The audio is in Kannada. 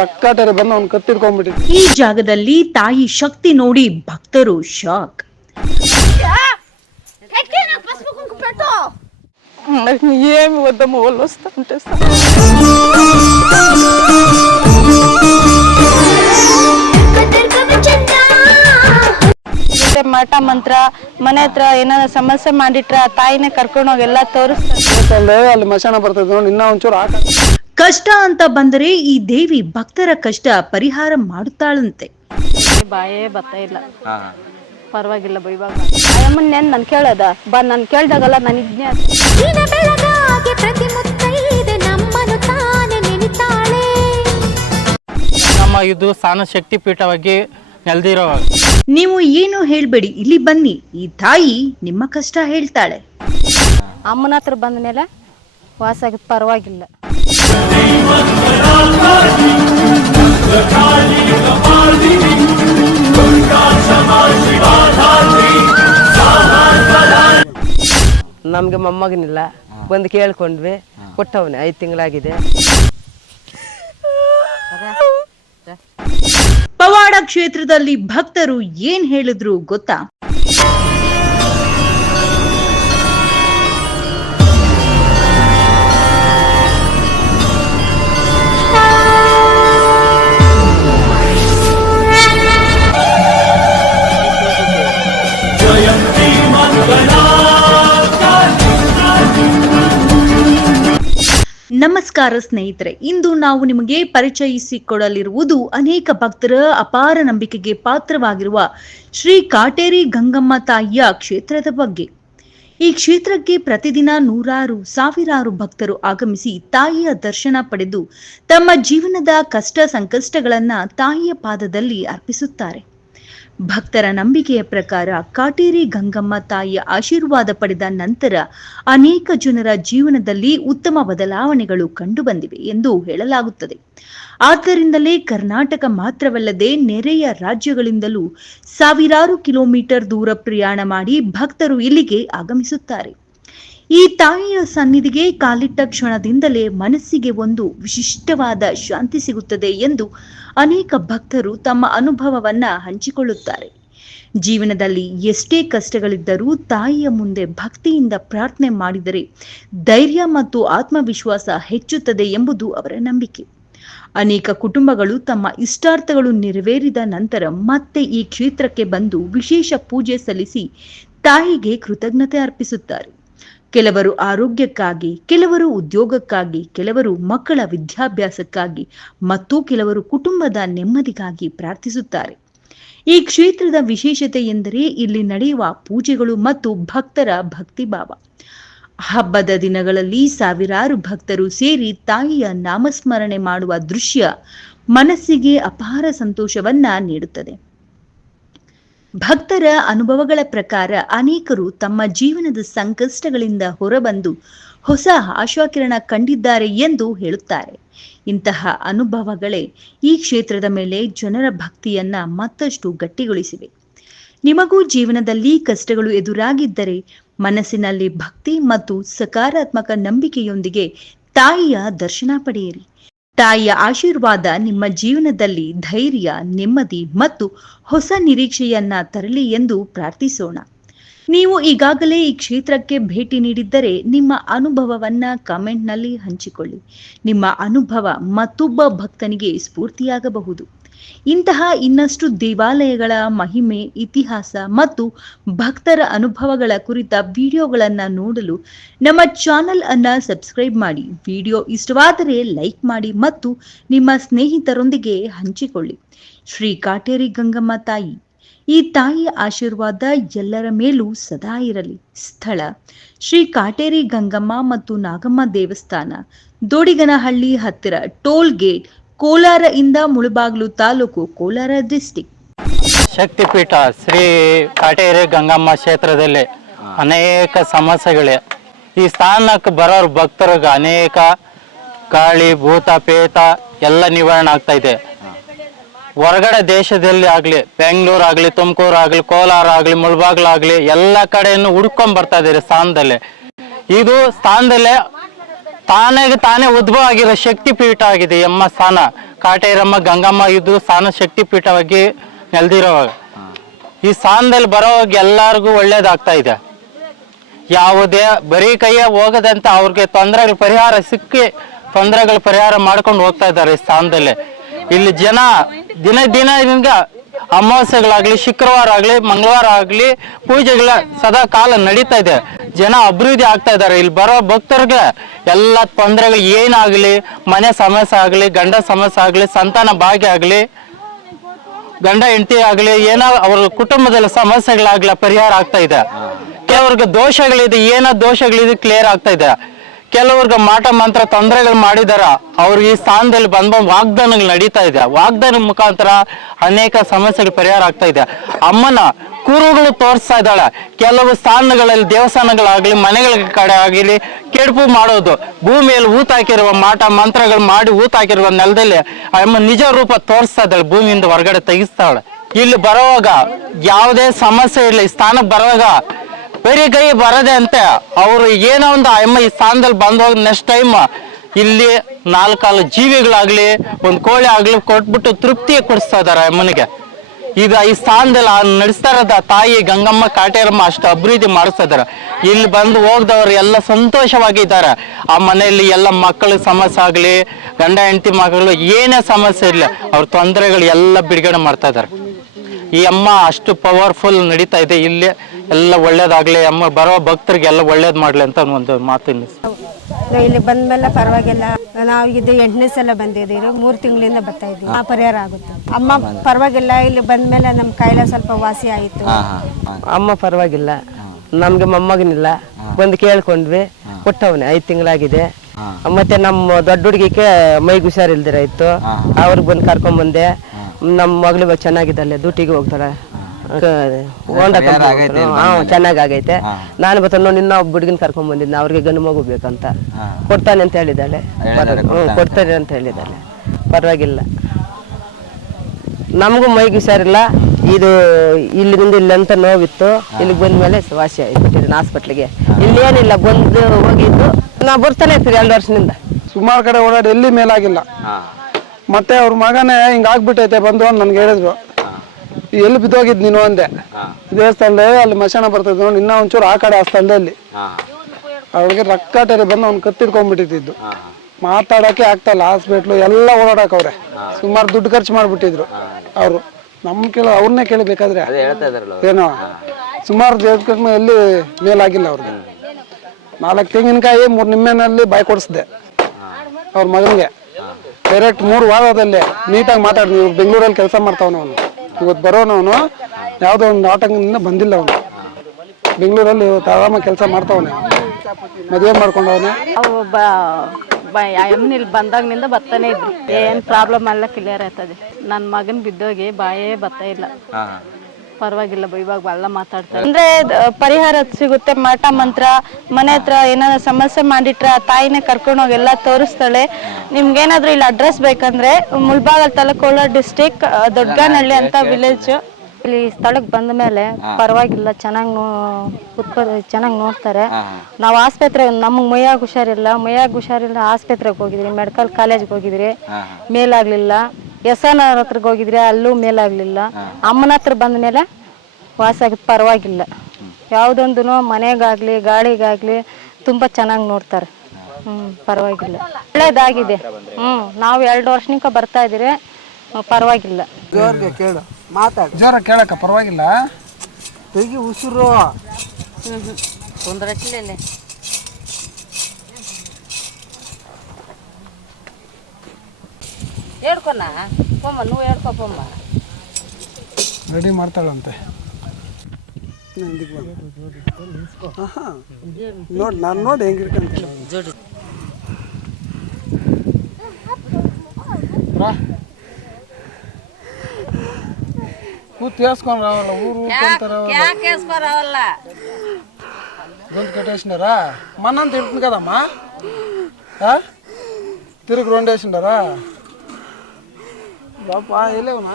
ರಕ್ಕಾಟರೆ ಬಂದು ಅವ್ನು ಕತ್ತಿಡ್ಕೊಂಡ್ಬಿಟ್ಟಿದ್ದ. ಈ ಜಾಗದಲ್ಲಿ ತಾಯಿ ಶಕ್ತಿ ನೋಡಿ ಭಕ್ತರು ಶಾಕ್. ఏమి వద్దమ్మ వాళ్ళు వస్తా ఉంటే ಮಠ ಮಂತ್ರ ಮನೆ ಹತ್ರ ಏನಾದ್ರು ಸಮಸ್ಯೆ ಮಾಡಿಟ್ರೆ ಆ ತಾಯಿನೇ ಕರ್ಕೊಂಡೋಗಿ ಎಲ್ಲ ತೋರಿಸ್ತಾರೆ. ಅಲ್ಲಿ ಮಶಾನ ಬರ್ತದೆ ನೋಡಿ, ಇನ್ನ ಒಂಚೂರು ಆಟ. ಕಷ್ಟ ಅಂತ ಬಂದರೆ ಈ ದೇವಿ ಭಕ್ತರ ಕಷ್ಟ ಪರಿಹಾರ ಮಾಡುತ್ತಾಳಂತೆ. ಬಾಯೇ ಬರ್ತಾ ಇಲ್ಲ, ಪರವಾಗಿಲ್ಲ ಇವಾಗ ಅಮ್ಮನ್ ನನ್ ಕೇಳದ ನನ್ ಕೇಳ್ದಾಗಲ್ಲ ನನಗೆ ನಮ್ಮ ಇದು ಸ್ಥಾನ ಶಕ್ತಿ ಪೀಠವಾಗಿ ನೆಲೆದಿರೋವಾಗ ನೀವು ಏನು ಹೇಳ್ಬೇಡಿ, ಇಲ್ಲಿ ಬನ್ನಿ, ಈ ತಾಯಿ ನಿಮ್ಮ ಕಷ್ಟ ಹೇಳ್ತಾಳೆ. ಅಮ್ಮನ ಹತ್ರ ಬಂದ ಮೇಲೆ ವಾಸ ಆಗಿದ್ ಪರವಾಗಿಲ್ಲ. ನಮ್ಗೆ ಮೊಮ್ಮಗನಿಲ್ಲ, ಬಂದು ಕೇಳ್ಕೊಂಡ್ವಿ, ಕೊಟ್ಟವನೆ 5 ತಿಂಗಳಾಗಿದೆ. ಪವಾಡ ಕ್ಷೇತ್ರದಲ್ಲಿ ಭಕ್ತರು ಏನ್ ಹೇಳಿದ್ರು ಗೊತ್ತಾ? ನಮಸ್ಕಾರ ಸ್ನೇಹಿತರೆ, ಇಂದು ನಾವು ನಿಮಗೆ ಪರಿಚಯಿಸಿಕೊಡಲಿರುವುದು ಅನೇಕ ಭಕ್ತರ ಅಪಾರ ನಂಬಿಕೆಗೆ ಪಾತ್ರವಾಗಿರುವ ಶ್ರೀ ಕಾಟೇರಿ ಗಂಗಮ್ಮ ತಾಯಿಯ ಕ್ಷೇತ್ರದ ಬಗ್ಗೆ. ಈ ಕ್ಷೇತ್ರಕ್ಕೆ ಪ್ರತಿದಿನ ನೂರಾರು ಸಾವಿರಾರು ಭಕ್ತರು ಆಗಮಿಸಿ ತಾಯಿಯ ದರ್ಶನ ಪಡೆದು ತಮ್ಮ ಜೀವನದ ಕಷ್ಟ ಸಂಕಷ್ಟಗಳನ್ನ ತಾಯಿಯ ಪಾದದಲ್ಲಿ ಅರ್ಪಿಸುತ್ತಾರೆ. ಭಕ್ತರ ನಂಬಿಕೆಯ ಪ್ರಕಾರ ಕಾಟೇರಿ ಗಂಗಮ್ಮ ತಾಯಿಯ ಆಶೀರ್ವಾದ ಪಡೆದ ನಂತರ ಅನೇಕ ಜನರ ಜೀವನದಲ್ಲಿ ಉತ್ತಮ ಬದಲಾವಣೆಗಳು ಕಂಡುಬಂದಿವೆ ಎಂದು ಹೇಳಲಾಗುತ್ತದೆ. ಆದ್ದರಿಂದಲೇ ಕರ್ನಾಟಕ ಮಾತ್ರವಲ್ಲದೆ ನೆರೆಯ ರಾಜ್ಯಗಳಿಂದಲೂ ಸಾವಿರಾರು ಕಿಲೋಮೀಟರ್ ದೂರ ಪ್ರಯಾಣ ಮಾಡಿ ಭಕ್ತರು ಇಲ್ಲಿಗೆ ಆಗಮಿಸುತ್ತಾರೆ. ಈ ತಾಯಿಯ ಸನ್ನಿಧಿಗೆ ಕಾಲಿಟ್ಟ ಕ್ಷಣದಿಂದಲೇ ಮನಸ್ಸಿಗೆ ಒಂದು ವಿಶಿಷ್ಟವಾದ ಶಾಂತಿ ಸಿಗುತ್ತದೆ ಎಂದು ಅನೇಕ ಭಕ್ತರು ತಮ್ಮ ಅನುಭವವನ್ನ ಹಂಚಿಕೊಳ್ಳುತ್ತಾರೆ. ಜೀವನದಲ್ಲಿ ಎಷ್ಟೇ ಕಷ್ಟಗಳಿದ್ದರೂ ತಾಯಿಯ ಮುಂದೆ ಭಕ್ತಿಯಿಂದ ಪ್ರಾರ್ಥನೆ ಮಾಡಿದರೆ ಧೈರ್ಯ ಮತ್ತು ಆತ್ಮವಿಶ್ವಾಸ ಹೆಚ್ಚುತ್ತದೆ ಎಂಬುದು ಅವರ ನಂಬಿಕೆ. ಅನೇಕ ಕುಟುಂಬಗಳು ತಮ್ಮ ಇಷ್ಟಾರ್ಥಗಳು ನೆರವೇರಿದ ನಂತರ ಮತ್ತೆ ಈ ಕ್ಷೇತ್ರಕ್ಕೆ ಬಂದು ವಿಶೇಷ ಪೂಜೆ ಸಲ್ಲಿಸಿ ತಾಯಿಗೆ ಕೃತಜ್ಞತೆ ಅರ್ಪಿಸುತ್ತಾರೆ. ಕೆಲವರು ಆರೋಗ್ಯಕ್ಕಾಗಿ, ಕೆಲವರು ಉದ್ಯೋಗಕ್ಕಾಗಿ, ಕೆಲವರು ಮಕ್ಕಳ ವಿದ್ಯಾಭ್ಯಾಸಕ್ಕಾಗಿ ಮತ್ತು ಕೆಲವರು ಕುಟುಂಬದ ನೆಮ್ಮದಿಗಾಗಿ ಪ್ರಾರ್ಥಿಸುತ್ತಾರೆ. ಈ ಕ್ಷೇತ್ರದ ವಿಶೇಷತೆ ಎಂದರೆ ಇಲ್ಲಿ ನಡೆಯುವ ಪೂಜೆಗಳು ಮತ್ತು ಭಕ್ತರ ಭಕ್ತಿಭಾವ. ಹಬ್ಬದ ದಿನಗಳಲ್ಲಿ ಸಾವಿರಾರು ಭಕ್ತರು ಸೇರಿ ತಾಯಿಯ ನಾಮಸ್ಮರಣೆ ಮಾಡುವ ದೃಶ್ಯ ಮನಸ್ಸಿಗೆ ಅಪಾರ ಸಂತೋಷವನ್ನ ನೀಡುತ್ತದೆ. ಭಕ್ತರ ಅನುಭವಗಳ ಪ್ರಕಾರ ಅನೇಕರು ತಮ್ಮ ಜೀವನದ ಸಂಕಷ್ಟಗಳಿಂದ ಹೊರಬಂದು ಹೊಸ ಆಶಾಕಿರಣ ಕಂಡಿದ್ದಾರೆ ಎಂದು ಹೇಳುತ್ತಾರೆ. ಇಂತಹ ಅನುಭವಗಳೇ ಈ ಕ್ಷೇತ್ರದ ಮೇಲೆ ಜನರ ಭಕ್ತಿಯನ್ನ ಮತ್ತಷ್ಟು ಗಟ್ಟಿಗೊಳಿಸಿವೆ. ನಿಮಗೂ ಜೀವನದಲ್ಲಿ ಕಷ್ಟಗಳು ಎದುರಾಗಿದ್ದರೆ ಮನಸ್ಸಿನಲ್ಲಿ ಭಕ್ತಿ ಮತ್ತು ಸಕಾರಾತ್ಮಕ ನಂಬಿಕೆಯೊಂದಿಗೆ ತಾಯಿಯ ದರ್ಶನ ಪಡೆಯಿರಿ. ತಾಯಿಯ ಆಶೀರ್ವಾದ ನಿಮ್ಮ ಜೀವನದಲ್ಲಿ ಧೈರ್ಯ, ನೆಮ್ಮದಿ ಮತ್ತು ಹೊಸ ನಿರೀಕ್ಷೆಯನ್ನ ತರಲಿ ಎಂದು ಪ್ರಾರ್ಥಿಸೋಣ. ನೀವು ಈಗಾಗಲೇ ಈ ಕ್ಷೇತ್ರಕ್ಕೆ ಭೇಟಿ ನೀಡಿದ್ದರೆ ನಿಮ್ಮ ಅನುಭವವನ್ನ ಕಾಮೆಂಟ್ನಲ್ಲಿ ಹಂಚಿಕೊಳ್ಳಿ. ನಿಮ್ಮ ಅನುಭವ ಮತ್ತೊಬ್ಬ ಭಕ್ತನಿಗೆ ಸ್ಫೂರ್ತಿಯಾಗಬಹುದು. ಇಂತಹ ಇನ್ನಷ್ಟು ದೇವಾಲಯಗಳ ಮಹಿಮೆ, ಇತಿಹಾಸ ಮತ್ತು ಭಕ್ತರ ಅನುಭವಗಳ ಕುರಿತ ವಿಡಿಯೋಗಳನ್ನು ನೋಡಲು ನಮ್ಮ ಚಾನೆಲ್ ಅನ್ನ ಸಬ್ಸ್ಕ್ರೈಬ್ ಮಾಡಿ. ವಿಡಿಯೋ ಇಷ್ಟವಾದರೆ ಲೈಕ್ ಮಾಡಿ ಮತ್ತು ನಿಮ್ಮ ಸ್ನೇಹಿತರೊಂದಿಗೆ ಹಂಚಿಕೊಳ್ಳಿ. ಶ್ರೀ ಕಾಟೇರಿ ಗಂಗಮ್ಮ ತಾಯಿ, ಈ ತಾಯಿಯ ಆಶೀರ್ವಾದ ಎಲ್ಲರ ಮೇಲೂ ಸದಾ ಇರಲಿ. ಸ್ಥಳ: ಶ್ರೀ ಕಾಟೇರಿ ಗಂಗಮ್ಮ ಮತ್ತು ನಾಗಮ್ಮ ದೇವಸ್ಥಾನ, ದೋಡಿಗನಹಳ್ಳಿ ಹತ್ತಿರ, ಟೋಲ್ ಗೇಟ್, ಕೋಲಾರ ಇಂದ ಮುಳಬಾಗಿಲು ತಾಲೂಕು, ಕೋಲಾರ ಡಿಸ್ಟಿಕ್. ಶಕ್ತಿಪೀಠ ಶ್ರೀ ಕಾಟೇರಿ ಗಂಗಮ್ಮ ಕ್ಷೇತ್ರದಲ್ಲಿ ಅನೇಕ ಸಮಸ್ಯೆಗಳೇ. ಈ ಸ್ಥಾನಕ್ಕೆ ಬರೋರು ಭಕ್ತರಿಗೆ ಅನೇಕ ಗಾಳಿ, ಭೂತ, ಪೇತ ಎಲ್ಲ ನಿವಾರಣೆ ಆಗ್ತಾ ಇದೆ. ಹೊರಗಡೆ ದೇಶದಲ್ಲಿ ಆಗ್ಲಿ, ಬೆಂಗಳೂರು ಆಗ್ಲಿ, ತುಮಕೂರು ಆಗ್ಲಿ, ಕೋಲಾರ ಆಗ್ಲಿ, ಮುಳಬಾಗಿಲಾಗ್ಲಿ ಎಲ್ಲ ಕಡೆಯನ್ನು ಹುಡ್ಕೊಂಡ್ ಬರ್ತಾ ಇದ್ದಾರೆ ಸ್ಥಾನದಲ್ಲಿ. ಇದು ಸ್ಥಾನದಲ್ಲೇ ತಾನೇ ಉದ್ಭವ ಆಗಿರೋ ಶಕ್ತಿ ಪೀಠ ಆಗಿದೆ. ಎಮ್ಮ ಸ್ಥಾನ ಕಾಟೇರಮ್ಮ ಗಂಗಮ್ಮ ಇದು ಸ್ಥಾನ ಶಕ್ತಿ ಪೀಠವಾಗಿ ನೆಲೆದಿರೋವಾಗ ಈ ಸ್ಥಾನದಲ್ಲಿ ಬರೋವಾಗ ಎಲ್ಲರಿಗೂ ಒಳ್ಳೇದಾಗ್ತಾ ಇದೆ. ಯಾವುದೇ ಬರೀ ಕೈಯ ಹೋಗದಂತೆ ಅವ್ರಿಗೆ ತೊಂದರೆಗಳ ಪರಿಹಾರ ಸಿಕ್ಕಿ ತೊಂದರೆಗಳ ಪರಿಹಾರ ಮಾಡ್ಕೊಂಡು ಹೋಗ್ತಾ ಇದ್ದಾರೆ ಈ ಸ್ಥಾನದಲ್ಲಿ. ಇಲ್ಲಿ ಜನ ದಿನ ಅಮಾವಾಸ್ಯೆಗಳಾಗ್ಲಿ, ಶುಕ್ರವಾರ ಆಗ್ಲಿ, ಮಂಗಳವಾರ ಆಗ್ಲಿ ಪೂಜೆಗಳ ಸದಾ ಕಾಲ ನಡೀತಾ ಇದೆ. ಜನ ಅಭಿವೃದ್ಧಿ ಆಗ್ತಾ ಇದ್ದಾರೆ. ಇಲ್ಲಿ ಬರೋ ಭಕ್ತರಿಗೆ ಎಲ್ಲ ತೊಂದರೆಗಳು ಏನಾಗ್ಲಿ, ಮನೆ ಸಮಸ್ಯೆ ಆಗ್ಲಿ, ಗಂಡ ಸಮಸ್ಯೆ ಆಗ್ಲಿ, ಸಂತಾನ ಭಾಗ್ಯ ಆಗ್ಲಿ, ಗಂಡ ಹೆಂಡತಿ ಆಗ್ಲಿ, ಏನೋ ಅವ್ರ ಕುಟುಂಬದಲ್ಲಿ ಸಮಸ್ಯೆಗಳಾಗ್ಲಿ ಪರಿಹಾರ ಆಗ್ತಾ ಇದೆ. ಕೆಲವ್ರಿಗೆ ದೋಷಗಳಿದೆ, ಏನೋ ದೋಷಗಳಿದೆ ಕ್ಲಿಯರ್ ಆಗ್ತಾ ಇದೆ. ಕೆಲವ್ರಿಗೆ ಮಾಟ ಮಂತ್ರ ತೊಂದರೆಗಳು ಮಾಡಿದಾರ, ಅವ್ರಿಗೆ ಈ ಸ್ಥಾನದಲ್ಲಿ ಬಂದ ವಾಗ್ದಾನಗಳು ನಡೀತಾ ಇದೆ. ವಾಗ್ದಾನ ಮುಖಾಂತರ ಅನೇಕ ಸಮಸ್ಯೆಗಳು ಪರಿಹಾರ ಆಗ್ತಾ ಇದೆ. ಅಮ್ಮನ ಕುರುಗಳು ತೋರಿಸ್ತಾ ಇದ್ದಾಳೆ. ಕೆಲವು ಸ್ಥಾನಗಳಲ್ಲಿ ದೇವಸ್ಥಾನಗಳಾಗ್ಲಿ, ಮನೆಗಳ ಕಡೆ ಆಗಲಿ ಕೆಡುಪು ಮಾಡೋದು, ಭೂಮಿಯಲ್ಲಿ ಊತ ಹಾಕಿರುವ ಮಾಟ ಮಂತ್ರಗಳು ಮಾಡಿ ಊತ ಹಾಕಿರುವ ನೆಲದಲ್ಲಿ ಅಮ್ಮ ನಿಜ ರೂಪ ತೋರಿಸ್ತಾ ಇದ್ದಾಳೆ, ಭೂಮಿಯಿಂದ ಹೊರಗಡೆ ತೆಗಿಸ್ತಾಳೆ. ಇಲ್ಲಿ ಬರೋವಾಗ ಯಾವುದೇ ಸಮಸ್ಯೆ ಇಲ್ಲ. ಈ ಸ್ಥಾನಕ್ಕೆ ಬರೋವಾಗ ಬರೀ ಕೈ ಬರದೆ ಅಂತೆ ಅವರು ಏನೋ ಒಂದು ಅಮ್ಮ ಈ ಸ್ಥಾನದಲ್ಲಿ ಬಂದವಾಗ ನೆಕ್ಸ್ಟ್ ಟೈಮ್ ಇಲ್ಲಿ 4 ಜೀವಿಗಳಾಗ್ಲಿ, ಒಂದು ಕೋಳಿ ಆಗ್ಲಿ ಕೊಟ್ಬಿಟ್ಟು ತೃಪ್ತಿ ಕೊಡಿಸ್ತಾ ಇದಾರೆ ಅಮ್ಮನಿಗೆ. ಈಗ ಈ ಸ್ಥಾನದಲ್ಲಿ ನಡೆಸ್ತಾ ಇರೋದ ತಾಯಿ ಗಂಗಮ್ಮ ಕಾಟೇರಮ್ಮ ಅಷ್ಟು ಅಭಿವೃದ್ಧಿ ಮಾಡಿಸ್ತಾ ಇದಾರೆ. ಇಲ್ಲಿ ಬಂದು ಹೋಗ್ದವ್ರು ಎಲ್ಲ ಸಂತೋಷವಾಗಿದ್ದಾರೆ. ಆ ಮನೆಯಲ್ಲಿ ಎಲ್ಲ ಮಕ್ಕಳ ಸಮಸ್ಯೆ ಆಗ್ಲಿ, ಗಂಡ ಹೆಂಡತಿ ಮಕ್ಕಳು ಏನೇ ಸಮಸ್ಯೆ ಇರಲಿ ಅವ್ರ ತೊಂದರೆಗಳು ಎಲ್ಲ ಬಿಡುಗಡೆ ಮಾಡ್ತಾ ಇದ್ದಾರೆ. ಈ ಅಮ್ಮ ಅಷ್ಟು ಪವರ್ಫುಲ್ ನಡೀತಾ ಇದೆ. ಇಲ್ಲಿ ಎಲ್ಲ ಒಳ್ಳೇದಾಗ್ಲಿ, ಅಮ್ಮ ಬರೋ ಭಕ್ತರಿಗೆ ಎಲ್ಲ ಒಳ್ಳೇದ್ ಮಾಡ್ಲಿ ಅಂತ ಒಂದು ಮಾತು ಇಲ್ಲಿ ಬಂದ್ಮೇಲೆ ಪರವಾಗಿಲ್ಲ. ನಾವು ಇದು 8ನೇ ಸಲ ಬಂದಿದ್ದೀವಿ, 3 ತಿಂಗಳಿಂದ ಬರ್ತಾ ಇದ್ದೀವಿ. ಆ ಪರಿಹಾರ ಆಗುತ್ತೆ. ಅಮ್ಮ ಪರವಾಗಿಲ್ಲ, ಇಲ್ಲಿ ಬಂದ್ಮೇಲೆ ನಮ್ಮ ಕಾಯಿಲೆ ಸ್ವಲ್ಪ ವಾಸಿ ಆಯಿತು. ಅಮ್ಮ ಪರವಾಗಿಲ್ಲ, ನಮ್ಗೆ ಮೊಮ್ಮಗನಿಲ್ಲ, ಬಂದು ಕೇಳ್ಕೊಂಡ್ವಿ, ಕೊಟ್ಟವನೆ 5 ತಿಂಗಳಾಗಿದೆ. ಮತ್ತೆ ನಮ್ಮ ದೊಡ್ಡ ಹುಡುಗಿಗೆ ಮೈಗೆ ಹುಷಾರಿಲ್ದಿರ ಇತ್ತು, ಅವ್ರಿಗೆ ಬಂದು ಕರ್ಕೊಂಡ್ಬಂದೆ. ನಮ್ಮ ಮಗಳು ಚೆನ್ನಾಗಿದ್ದಲ್ಲೇ ಡ್ಯೂಟಿಗೆ ಹೋಗ್ತಾಳೆ, ಚೆನ್ನಾಗೈತೆ. ನಾನು ಬತ್ತ ನಿನ್ನ ಒಬ್ಬ ಹುಡುಗಿನ ಕರ್ಕೊಂಡ್ ಬಂದಿದ್ದೆ, ಅವ್ರಿಗೆ ಗಂಡು ಮಗು ಬೇಕಂತ, ಕೊಡ್ತಾನೆ ಅಂತ ಹೇಳಿದ್ದಾಳೆ. ಕೊಡ್ತಾರೆ ಅಂತ ಹೇಳಿದ್ದಾಳೆ. ಪರವಾಗಿಲ್ಲ, ನಮಗೂ ಮೈಗೆ ಹುಷಾರಿಲ್ಲ. ಇದು ಇಲ್ಲಿಂದ ಇಲ್ಲಂತ ನೋವಿತ್ತು, ಇಲ್ಲಿಗೆ ಬಂದ್ಮೇಲೆ ವಾಸಿ ಆಗಿಬಿಟ್ಟಿದ್ದೀನಿ ಹಾಸ್ಪಿಟ್ಲಿಗೆ. ಇಲ್ಲೇನಿಲ್ಲ, ಬಂದು ಹೋಗಿದ್ದು ನಾವು ಬರ್ತಾನೆ ಇರ್ತೀವಿ 2 ವರ್ಷದಿಂದ. ಸುಮಾರು ಕಡೆ ಓಡಾಡಿ ಎಲ್ಲಿ ಮೇಲಾಗಿಲ್ಲ. ಮತ್ತೆ ಅವ್ರ ಮಗನೇ ಹಿಂಗಾಗ್ಬಿಟ್ಟೈತೆ ಬಂದು ನನ್ಗೆ ಹೇಳಿದ್ರು, ಎಲ್ಲಿ ಬಿದ್ದೋಗಿದ್ ನೀನು ಅಂದೆ. ದೇವಸ್ಥಾನದಲ್ಲಿ ಅಲ್ಲಿ ಮಶಾನ ಬರ್ತದೆ ನೋಡಿ, ಇನ್ನ ಒಂಚೂರು ಆ ಕಡೆ ಆ ಸ್ಥಳದಲ್ಲಿ ಅವ್ರಿಗೆ ರಕ್ಕಾಟರಿ ಬಂದು ಅವ್ನು ಕತ್ತಿಡ್ಕೊಂಡ್ಬಿಟ್ಟಿದ್ದು. ಮಾತಾಡಕ್ಕೆ ಆಗ್ತಾ ಇಲ್ಲ, ಹಾಸ್ಪಿಟ್ಲು ಎಲ್ಲ ಓಡಾಡಕವ್ರೆ. ಸುಮಾರು ದುಡ್ಡು ಖರ್ಚು ಮಾಡ್ಬಿಟ್ಟಿದ್ರು ಅವರು. ಅವ್ರನ್ನೇ ಕೇಳಬೇಕಾದ್ರೆ ಏನೋ ಸುಮಾರು ದೇವಸ್ಥಾನ ಎಲ್ಲಿ ಮೇಲಾಗಿಲ್ಲ ಅವ್ರಿಗೆ. 4 ತೆಂಗಿನಕಾಯಿ 3 ನಿಂಬೆನಲ್ಲಿ ಬಾಯಿ ಕೊಡಿಸ್ದೆ ಅವ್ರ ಮಗನಿಗೆ. ಡೈರೆಕ್ಟ್ 3 ವಾರದಲ್ಲಿ ನೀಟಾಗಿ ಮಾತಾಡಿದ್ವಿ. ಇವ್ರು ಬೆಂಗಳೂರಲ್ಲಿ ಕೆಲಸ ಮಾಡ್ತಾವನ ಅವನು. ಇವತ್ತು ಬರೋನವನು ಯಾವುದೋ ಒಂದು ಆಟಂಕದಿಂದ ಬಂದಿಲ್ಲ. ಅವನು ಬೆಂಗಳೂರಲ್ಲಿ ಇವತ್ತು ಆರಾಮ ಕೆಲಸ ಮಾಡ್ತಾವನೆ, ಮದುವೆ ಮಾಡ್ಕೊಂಡವನೆ. ಅವು ಇಲ್ಲಿ ಬಂದಾಗಿನಿಂದ ಬರ್ತಾನೆ ಇದ್ವಿ. ಏನ್ ಪ್ರಾಬ್ಲಮ್ ಎಲ್ಲ ಕ್ಲಿಯರ್ ಆಯ್ತದೆ. ನನ್ನ ಮಗನ್ ಬಿದ್ದೋಗಿ ಬಾಯೇ ಬರ್ತಾ ಇಲ್ಲ. ಪರವಾಗಿಲ್ಲ, ಇವಾಗ ಎಲ್ಲ ಮಾತಾಡ್ತಾರೆ. ಅಂದ್ರೆ ಪರಿಹಾರ ಸಿಗುತ್ತೆ. ಮಾಟ ಮಂತ್ರ ಮನೆ ಹತ್ರ ಏನಾದ್ರು ಸಮಸ್ಯೆ ಮಾಡಿಟ್ರೆ ಆ ತಾಯಿನೇ ಕರ್ಕೊಂಡೋಗಿ ಎಲ್ಲ ತೋರಿಸ್ತಾಳೆ. ನಿಮ್ಗೇನಾದ್ರೂ ಇಲ್ಲಿ ಅಡ್ರೆಸ್ ಬೇಕಂದ್ರೆ ಮುಳಬಾಗಿಲು ತಾಲೂಕು, ಕೋಲಾರ ಡಿಸ್ಟಿಕ್, ದೊಡ್ಡಗಾನಹಳ್ಳಿ ಅಂತ ವಿಲೇಜ್. ಇಲ್ಲಿ ಸ್ಥಳಕ್ಕೆ ಬಂದ ಮೇಲೆ ಪರವಾಗಿಲ್ಲ, ಚೆನ್ನಾಗಿ ನೋಡ್ತಾರೆ. ನಾವು ಆಸ್ಪತ್ರೆ, ನಮಗೆ ಮೈಯಾಗ ಹುಷಾರಿಲ್ಲ ಆಸ್ಪತ್ರೆಗೆ ಹೋಗಿದ್ರಿ, ಮೆಡಿಕಲ್ ಕಾಲೇಜ್ಗೆ ಹೋಗಿದ್ರಿ, ಮೇಲಾಗ್ಲಿಲ್ಲ. ಎಸ್ಎನ್ ಹತ್ರಕ್ಕೆ ಹೋಗಿದ್ರಿ, ಅಲ್ಲೂ ಮೇಲಾಗ್ಲಿಲ್ಲ. ಅಮ್ಮನ ಹತ್ರ ಬಂದ ಮೇಲೆ ವಾಸಾಗಿ ಪರವಾಗಿಲ್ಲ. ಯಾವುದೊಂದು ಮನೆಗಾಗ್ಲಿ ಗಾಳಿಗಾಗ್ಲಿ ತುಂಬಾ ಚೆನ್ನಾಗಿ ನೋಡ್ತಾರೆ. ಪರವಾಗಿಲ್ಲ, ಒಳ್ಳೇದಾಗಿದೆ. ನಾವು 2 ವರ್ಷನಿಂದ ಬರ್ತಾ ಇದೀರಿ, ಪರವಾಗಿಲ್ಲ. ಜೋರ ಕೇಳಕ್ಕ ಪರವಾಗಿಲ್ಲ. ತೆಗಿ ಉಸಿರು ರೆಡಿ ಮಾಡ್ತಾಳಂತೆ. ನೋಡಿ ನಾನು ನೋಡಿ ಹೆಂಗಿರ್ಕಂತ ಕೂತ್ ಕೇಸ್ಕೊಂಡ್ ರಾವಲ್ಲ, ಊರು ಗಂಟು ಕಟ್ಟೇಸಿನಾರ ಮನ್ನಂತ ಇರ್ತೀನಿ ಕದಮ್ಮ. ತಿರುಗಿ ರೊಂಡೇಸಿನಾರ ಬಾಪ ಎಲ್ಲವನ